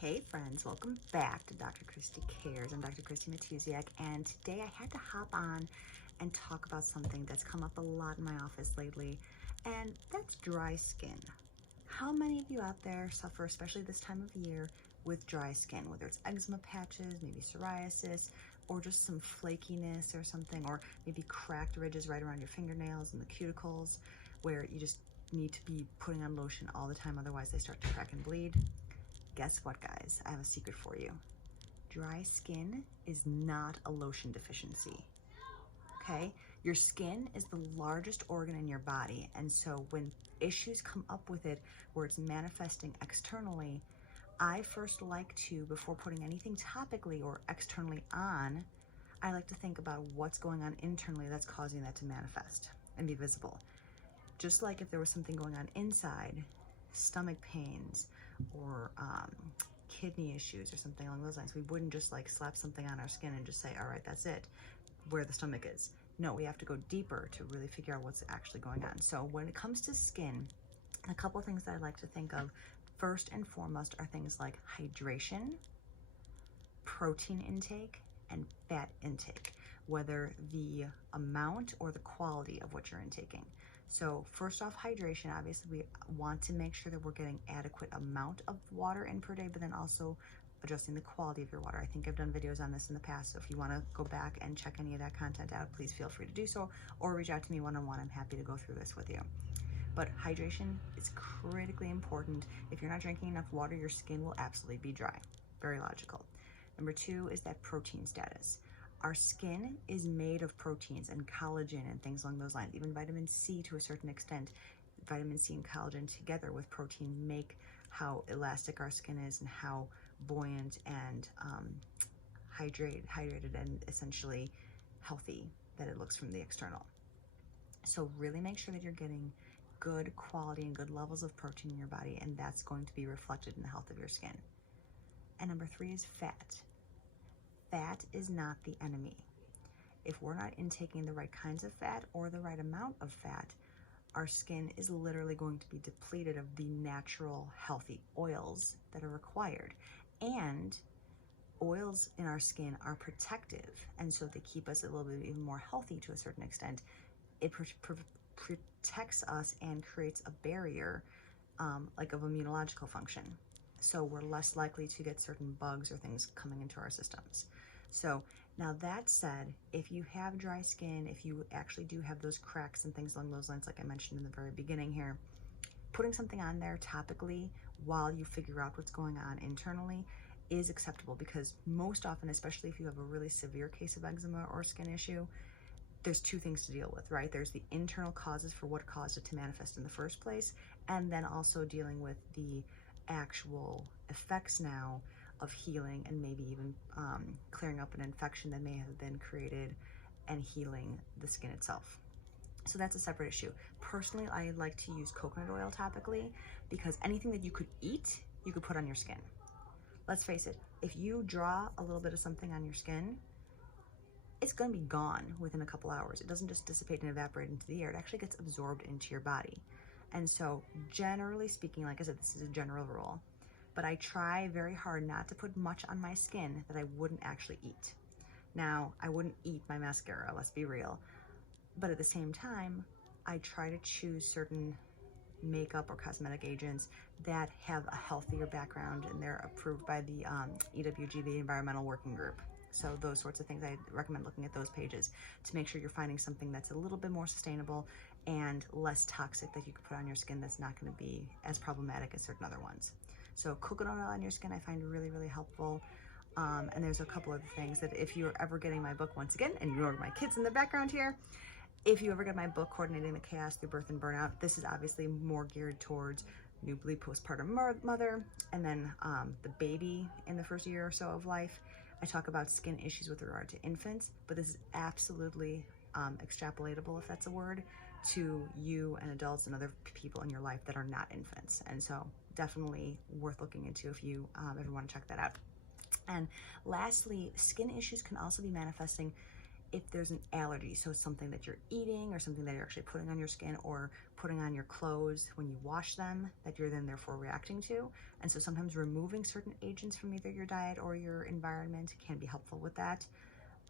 Hey friends, welcome back to Dr. Christy Cares. I'm Dr. Christy Matusiak, and today I had to hop on and talk about something that's come up a lot in my office lately, and that's dry skin. How many of you out there suffer, especially this time of year, with dry skin, whether it's eczema patches, maybe psoriasis, or just some flakiness or something, or maybe cracked ridges right around your fingernails and the cuticles where you just need to be putting on lotion all the time, otherwise they start to crack and bleed? Guess what, guys? I have a secret for you. Dry skin is not a lotion deficiency, okay? Your skin is the largest organ in your body, and so when issues come up with it where it's manifesting externally, I first like to, before putting anything topically or externally on, I like to think about what's going on internally that's causing that to manifest and be visible. Just like if there was something going on inside, stomach pains or kidney issues or something along those lines, we wouldn't just like slap something on our skin and just say, all right, that's it, where the stomach is. No, we have to go deeper to really figure out what's actually going on. So when it comes to skin, a couple of things that I like to think of first and foremost are things like hydration, protein intake, and fat intake, whether the amount or the quality of what you're intaking. So first off, hydration. Obviously, we want to make sure that we're getting adequate amount of water in per day, but then also adjusting the quality of your water. I think I've done videos on this in the past, so if you want to go back and check any of that content out, please feel free to do so, or reach out to me one-on-one. I'm happy to go through this with you. But hydration is critically important. If you're not drinking enough water, your skin will absolutely be dry. Very logical. Number two is that protein status. Our skin is made of proteins and collagen and things along those lines, even vitamin C to a certain extent. Vitamin C and collagen together with protein make how elastic our skin is and how buoyant and hydrated and essentially healthy that it looks from the external. So really make sure that you're getting good quality and good levels of protein in your body, and that's going to be reflected in the health of your skin. And number three is fat. Fat is not the enemy. If we're not intaking the right kinds of fat or the right amount of fat, our skin is literally going to be depleted of the natural healthy oils that are required. And oils in our skin are protective, and so they keep us a little bit even more healthy to a certain extent. It protects us and creates a barrier like of immunological function. So we're less likely to get certain bugs or things coming into our systems. So now that said, if you have dry skin, if you actually do have those cracks and things along those lines, like I mentioned in the very beginning here, putting something on there topically while you figure out what's going on internally is acceptable, because most often, especially if you have a really severe case of eczema or skin issue, there's two things to deal with, right? There's the internal causes for what caused it to manifest in the first place, and then also dealing with the actual effects now of healing and maybe even clearing up an infection that may have been created and healing the skin itself. So that's a separate issue. Personally, I like to use coconut oil topically because anything that you could eat, you could put on your skin. Let's face it, if you draw a little bit of something on your skin, it's going to be gone within a couple hours. It doesn't just dissipate and evaporate into the air. It actually gets absorbed into your body. And so generally speaking, like I said, this is a general rule, but I try very hard not to put much on my skin that I wouldn't actually eat. Now, I wouldn't eat my mascara, let's be real. But at the same time, I try to choose certain makeup or cosmetic agents that have a healthier background, and they're approved by the EWG, the Environmental Working Group. So those sorts of things, I recommend looking at those pages to make sure you're finding something that's a little bit more sustainable and less toxic that you can put on your skin that's not going to be as problematic as certain other ones. So coconut oil on your skin I find really, really helpful. And there's a couple other things that if you're ever getting my book, once again, and you're my kids in the background here, if you ever get my book, Coordinating the Chaos Through Birth and Burnout, this is obviously more geared towards newly postpartum mother and then the baby in the first year or so of life. I talk about skin issues with regard to infants, but this is absolutely extrapolatable, if that's a word, to you and adults and other people in your life that are not infants. And so definitely worth looking into if you ever want to check that out. And lastly, skin issues can also be manifesting if there's an allergy, so something that you're eating or something that you're actually putting on your skin or putting on your clothes when you wash them, that you're then therefore reacting to. And so sometimes removing certain agents from either your diet or your environment can be helpful with that.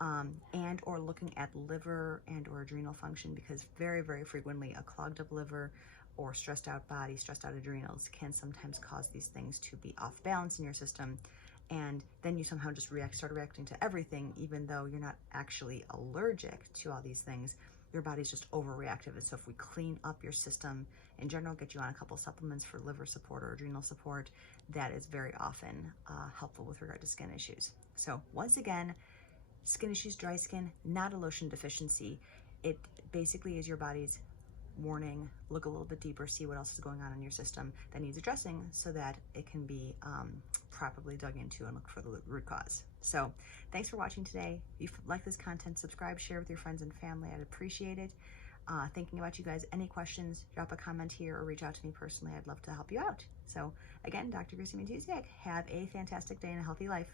And or looking at liver and or adrenal function, because very, very frequently a clogged up liver or stressed out body, stressed out adrenals can sometimes cause these things to be off balance in your system. And then you somehow just start reacting to everything, even though you're not actually allergic to all these things. Your body's just overreactive. And so if we clean up your system in general, get you on a couple supplements for liver support or adrenal support, that is very often helpful with regard to skin issues. So once again, skin issues, dry skin, not a lotion deficiency. It basically is your body's warning, look a little bit deeper, see what else is going on in your system that needs addressing so that it can be properly dug into and look for the root cause. So thanks for watching today. If you like this content, subscribe, share with your friends and family. I'd appreciate it. Thinking about you guys. Any questions, drop a comment here or reach out to me personally. I'd love to help you out. So again, Dr. Christy, have a fantastic day and a healthy life.